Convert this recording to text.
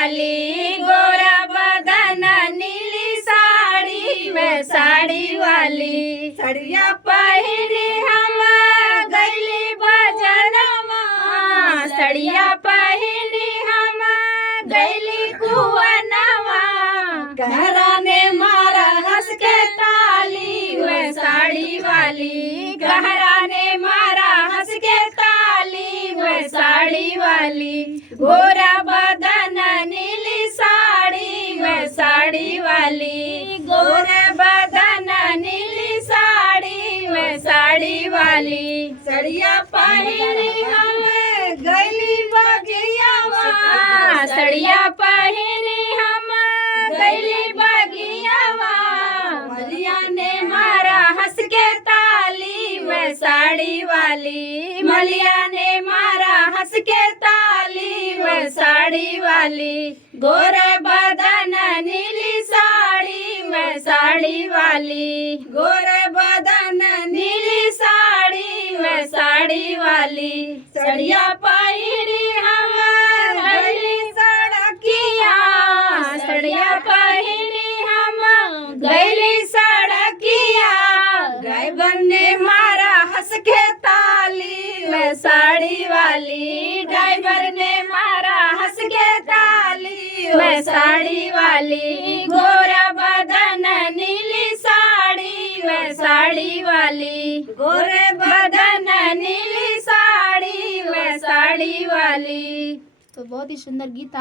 वाली, गोरा बदन नीली साड़ी में साड़ी वाली। सड़िया पहिनी हम गैली बजनवा, सड़िया पहिनी हम गैली कुवनवा। कहरा ने मारा हंस के ताली में साड़ी वाली, गहरा ने मारा हंस के ताली में साड़ी वाली। गोरा बदन नीली साड़ी में साड़ी वाली, गोरे बदन नीली साड़ी में साड़ी वाली। सड़िया पहिनी हम गैली बगियावा, सड़िया पहिनी हम गैली बगियावा। मलिया ने मारा हंस के ताली में साड़ी वाली, मलिया ने मारा हंस के ताली में साड़ी वाली। गोरे बदन नीली साड़ी में साड़ी वाली, गोरे बदन नीली साड़ी में साड़ी वाली। सड़िया पहिनी हम गैली सड़किया, सड़िया पहिनी हम गैली सड़किया। ड्राइवर ने मारा हंस के ताली में साड़ी वाली, ड्राइवर ने मारा हंस के ताली में साड़ी वाली। गोरा बदन नीली साड़ी में साड़ी वाली, गोरे बदन नीली साड़ी में साड़ी वाली। तो बहुत ही सुंदर गीत